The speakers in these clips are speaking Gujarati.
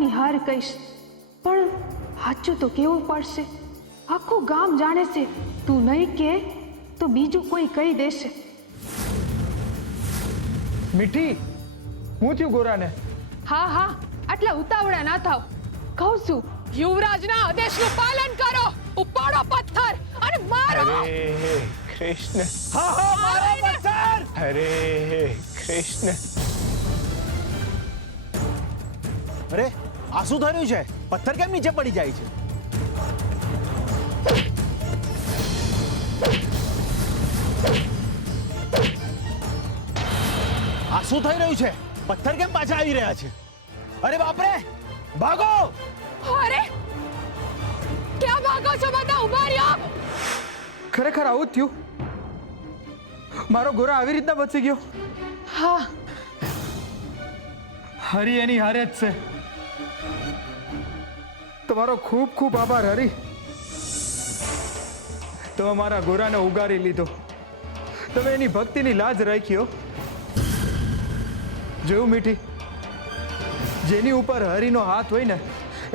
કરવાની હાર કહીશ, પણ સાચું તો કેવું પડશે. આખું ગામ જાણે છે, તું નહીં કે તો બીજું કોઈ કહી દેશે. મીઠી, હું થયું ગોરાને? હા હા, આટલા ઉતાવળા ના થાવ. કહું છું, યુવરાજના આદેશનું પાલન કરો. ઉપાડો પથ્થર અને મારો. હરે કૃષ્ણ. હા હા, મારો પથ્થર. હરે કૃષ્ણ. અરે આ શું થયું છે? પથ્થર કેમ નીચે પડી જાય છે? આ શું થઈ રહ્યું છે? પથ્થર કેમ પાછા આવી રહ્યા છે? અરે બાપરે, ભાગો! અરે ક્યાં ભાગો છો બધા? ઉભા રહ્યો. ખરેખર આવું જ થયું? મારો ગોરા આવી રીતના બચી ગયો? હા, હરી એની હારે જ છે. તમારો ખૂબ ખૂબ આભાર હરી. તમે મારા ગોરાને ઉગારી લીધો. તમે એની ભક્તિની લાજ રાખ્યો. જેવું મીઠી, જેની ઉપર હરીનો હાથ હોય ને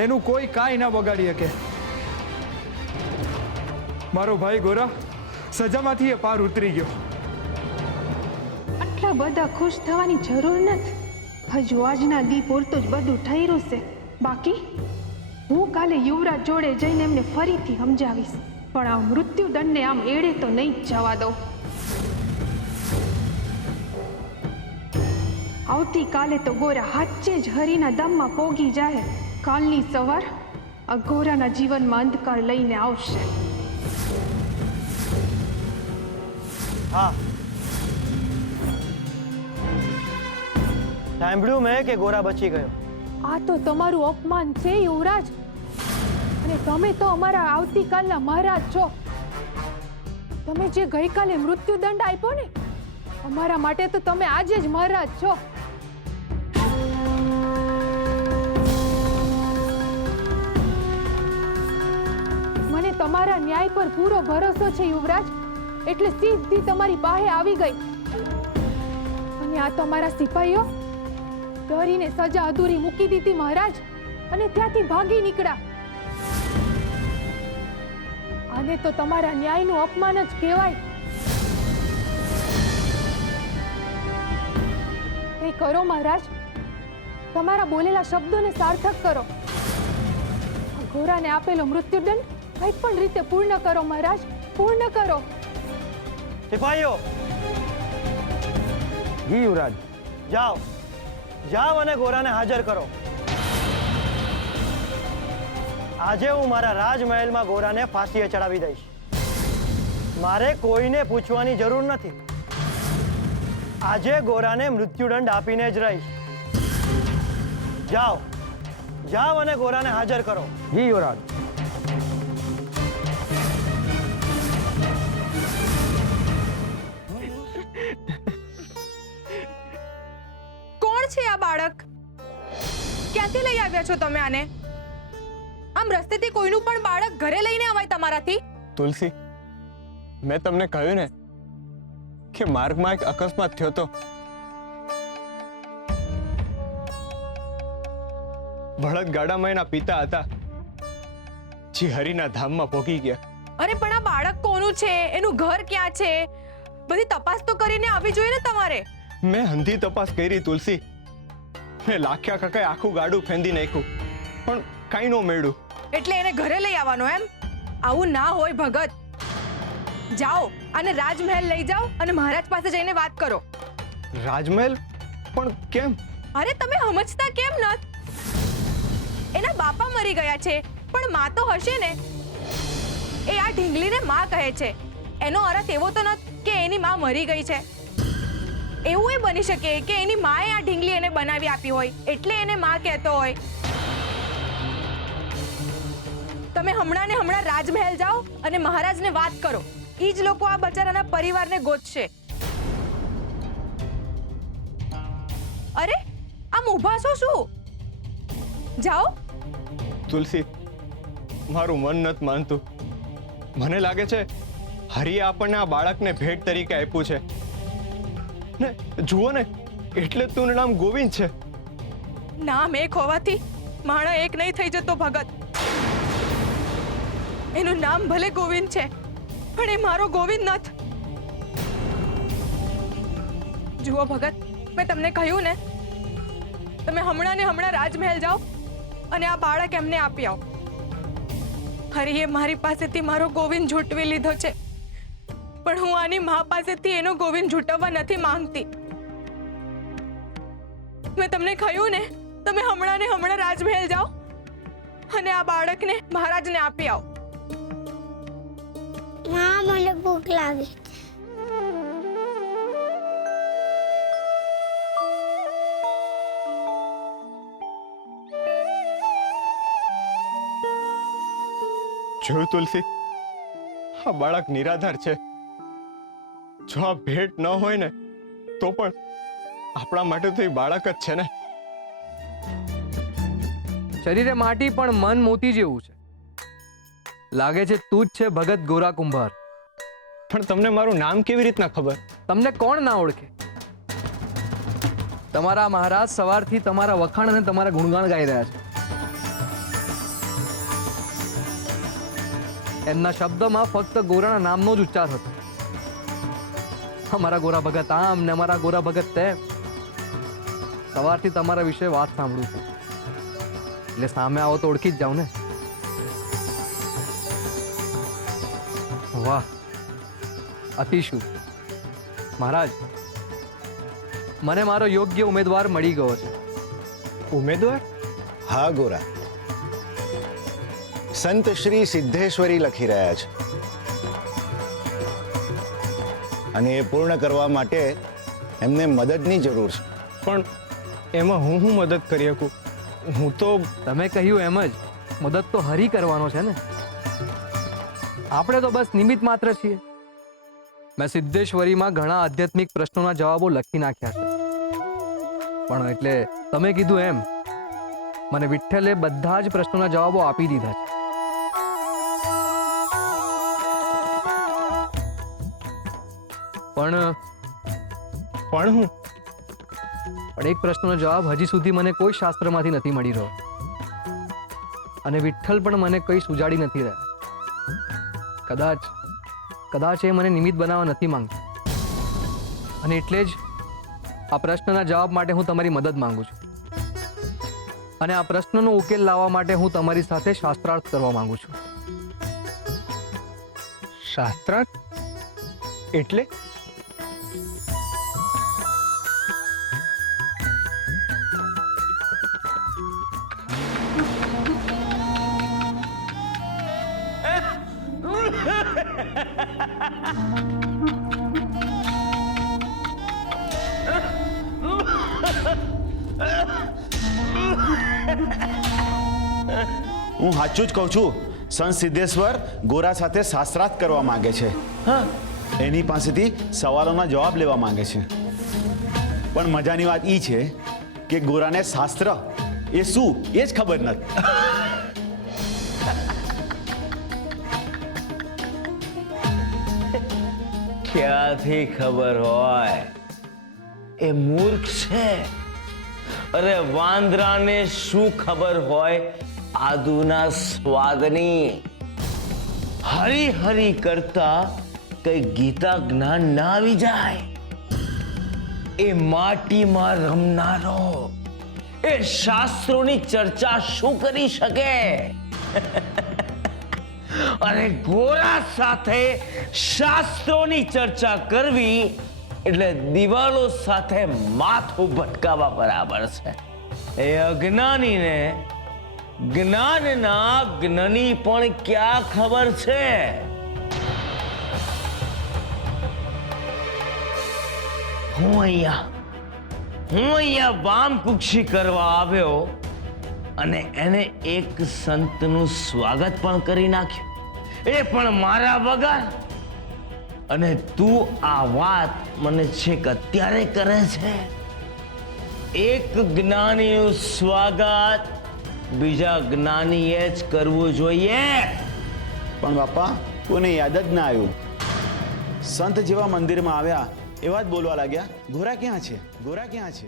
એનું કોઈ કાંઈ ના બગાડી શકે. મારો ભાઈ ગોરા સજામાંથી એ પાર ઉતરી ગયો. આટલા બધા ખુશ થવાની જરૂર નથી. હજુ આજના દી પૂરતું જ બધું ઠર્યું છે. બાકી હું કાલે યુવરાજ જોડે જઈને એમને ફરીથી સમજાવીશ. પણ આ મૃત્યુદંડને આમ એડે તો નહીં જ જવા દઉં. આવતીકાલે તો ગોરા હાચે જ હરીના દમમાં પોગી જાય. કાલની સવાર આ ગોરાના જીવનમાં અંધકાર લઈને આવશે. હા, સાંભળ્યું મેં કે ગોરા બચી ગયો. આ તો તમારું અપમાન છે યુવરાજ. અને તમે તો અમારા આવતીકાલના મહારાજ છો. તમે જે ગઈકાલે મૃત્યુદંડ આપ્યો ને, અમારા માટે તો તમે આજે જ મહારાજ છો. મને તમારા ન્યાય પર પૂરો ભરોસો છે યુવરાજ, એટલે સીધી તમારી પાસે આવી ગઈ. અને આ તમારા સિપાહીઓ ડરીને સજા અધૂરી મૂકી દીધી મહારાજ, અને ત્યાંથી ભાગી નીકળ્યા. આને તો તમારા ન્યાયનું અપમાન જ કહેવાય. કંઈ કરો મહારાજ, તમારા બોલેલા શબ્દોને સાર્થક કરો. આ ગોરાને આપેલો મૃત્યુદંડ કંઈ પણ રીતે પૂર્ણ કરો મહારાજ, પૂર્ણ કરો. સિપાહીઓ, જી યુવરાજ. જાઓ જાઓ અને ગોરાને હાજર કરો. આજે હું મારા રાજમહેલમાં ગોરાને ફાંસીએ ચડાવી દઈશ. મારે કોઈને પૂછવાની જરૂર નથી. આજે ગોરાને મૃત્યુદંડ આપીને જ રહીશ. જાઓ જાઓ અને ગોરાને હાજર કરો. જી યુવરાજ. કોણ છે આ બાળક? ક્યાંથી લઈ આવ્યા છો તમે આને? આમ રસ્તેથી કોઈનું પણ બાળક ઘરે લઈને આવાય તમારાથી? તુલસી, મેં તમને કહ્યું ને કે માર્ગમાં એક અકસ્માત થયો તો. બળદ ગાડામાં એના પિતા હતા, જે હરિના ધામમાં ભોગી ગયા. અરે પણ આ બાળક કોનું છે? એનું ઘર ક્યાં છે? બધી તપાસ તો કરીને આવી જોઈએ ને તમારે. મેં અંધી તપાસ કરી તુલસી. મેં લાખ્યા કાકાએ આખું ગાડું ફેંદી નાખ્યું, પણ કાંઈ ન મળ્યું. એટલે એને ઘરે લઈ આવવાનો એમ? આવું ના હોય ભગત. જાઓ અને રાજમહેલ લઈ જાઓ અને મહારાજ પાસે જઈને વાત કરો. રાજમહેલ? પણ કેમ? અરે તમે સમજતા કેમ નત? એના બાપા મરી ગયા છે, પણ માં તો હશે ને. એ આ ઢીંગલીને માં કહે છે. એનો અર્થ એવો તો નથી કે એની માં મરી ગઈ છે. એવું એ બની શકે કે એની માએ આ ઢીંગલી એને બનાવી આપી હોય, એટલે એને માં કહેતો હોય. તમે હમણાં ને હમણાં રાજમહેલ જાઓ અને મહારાજને વાત કરો. ઈ જ લોકો આ બચારાના પરિવારને ગોતશે. અરે આમ ઊભા છો શું? જાઓ. તુલસી, મારું મન નથી માનતું. મને લાગે છે હરિએ આપણને આ બાળકને ભેટ તરીકે આપ્યું છે ને. જુઓ ને, એટલે તું નામ ગોવિંદ છે. નામ એક હોવાથી માણસ એક નહીં થઈ જતો ભગત. એનું નામ ભલે ગોવિંદ છે, પણ એ મારો ગોવિંદ નથી. જુઓ ભગત, મેં તમને કહ્યું ને, તમે હમણાં ને હમણાં રાજમહેલ જાઓ અને આ બાળક એમને આપી આવો. હરીએ મારી પાસેથી મારો ગોવિંદ ઝૂંટવી લીધો છે, પણ હું આની મા પાસેથી એનો ગોવિંદ ઝૂંટવવા નથી માંગતી. મેં તમને કહ્યું ને, તમે હમણાં ને હમણાં રાજમહેલ જાઓ અને આ બાળકને મહારાજને આપી આવો. માં, મને ભૂખ લાગી. જોયું તુલસી, આ બાળક નિરાધાર છે. જો આ ભેટ ન હોય ને તો પણ આપણા માટે તો એ બાળક જ છે ને. શરીરે માટી પણ મન મોતી જેવું છે. લાગે છે તું જ છે ભગત ગોરા કુંભાર. પણ તમને મારું નામ કેવી રીતના ખબર? તમને કોણ ના ઓળખે? તમારા મહારાજ સવારથી તમારા વખાણ અને તમારા ગુણગાન ગાઈ રહ્યા છે. એમના શબ્દમાં ફક્ત ગોરાના નામનો જ ઉચ્ચાર હતો. અમારા ગોરા ભગત આમ ને અમારા ગોરા ભગત તેમ. સવારથી તમારા વિશે વાત સાંભળું છું, એટલે સામે આવો તો ઓળખી જ જાઉં ને. વાહ, અતિશુભ. મહારાજ, મને મારો યોગ્ય ઉમેદવાર મળી ગયો છે. ઉમેદવાર? હા ગોરા, સંત શ્રી સિદ્ધેશ્વરી લખી રહ્યા છે અને એ પૂર્ણ કરવા માટે એમને મદદની જરૂર છે. પણ એમાં હું મદદ કરી શકું? હું તો તમે કહ્યું એમ જ મદદ તો હરી કરવાનો છે ને. આપણે તો બસ નિમિત્ત માત્ર છીએ. મેં સિદ્ધેશ્વરીમાં ઘણા આધ્યાત્મિક પ્રશ્નોના જવાબો લખી નાખ્યા છે, પણ એટલે તમે કીધું એમ મને વિઠ્ઠલે બધા જ પ્રશ્નોના જવાબો આપી દીધા છે. પણ હું એક પ્રશ્નનો જવાબ હજી સુધી મને કોઈ શાસ્ત્રમાંથી નથી મળી રહ્યો, અને વિઠ્ઠલ પણ મને કંઈ સુજાડી નથી રહ્યા. કદાચ એ મને નિમિત્ત બનાવવા નથી માંગતા, અને એટલે જ આ પ્રશ્નના જવાબ માટે હું તમારી મદદ માંગુ છું. અને આ પ્રશ્નનો ઉકેલ લાવવા માટે હું તમારી સાથે શાસ્ત્રાર્થ કરવા માંગુ છું. શાસ્ત્રાર્થ એટલે? હું સાચું જ કહું છું, સંત સિદ્ધેશ્વર ગોરા સાથે શાસ્ત્રાર્થ કરવા માંગે છે. એની પાસેથી સવાલોના જવાબ લેવા માંગે છે. પણ મજાની વાત એ છે કે ગોરાને શાસ્ત્ર એ શું એ જ ખબર નથી. ક્યાંથી ખબર હોય? એ મૂર્ખ છે. અરે વાંદરાને શું ખબર હોય આદુના સ્વાદની? હરી હરી કરતા કઈ ગીતા જ્ઞાન ના આવી જાય? એ માટીમાં રમનારો એ શાસ્ત્રોની ચર્ચા શું કરી શકે? અને ગોરા સાથે શાસ્ત્રોની ચર્ચા કરવી એટલે દિવાલો સાથે માથું ભટકાવા બરાબર છે. એ અજ્ઞાનીને જ્ઞાનના જ્ઞાની પણ ક્યાં ખબર છે? હું અહીંયા વામકુક્ષી કરવા આવ્યો અને એને એક સંતનું સ્વાગત પણ કરી નાખ્યું, એ પણ મારા વગર. અને તું આ વાત મને છેક અત્યારે કરે છે? એક જ્ઞાનીનું સ્વાગત બીજા જ્ઞાનીએ જ કરવું જોઈએ. પણ બાપા, કોઈને યાદ જ ના આવ્યું. સંત જેવા મંદિરમાં આવ્યા એવા જ બોલવા લાગ્યા, ગોરા ક્યાં છે, ગોરા ક્યાં છે?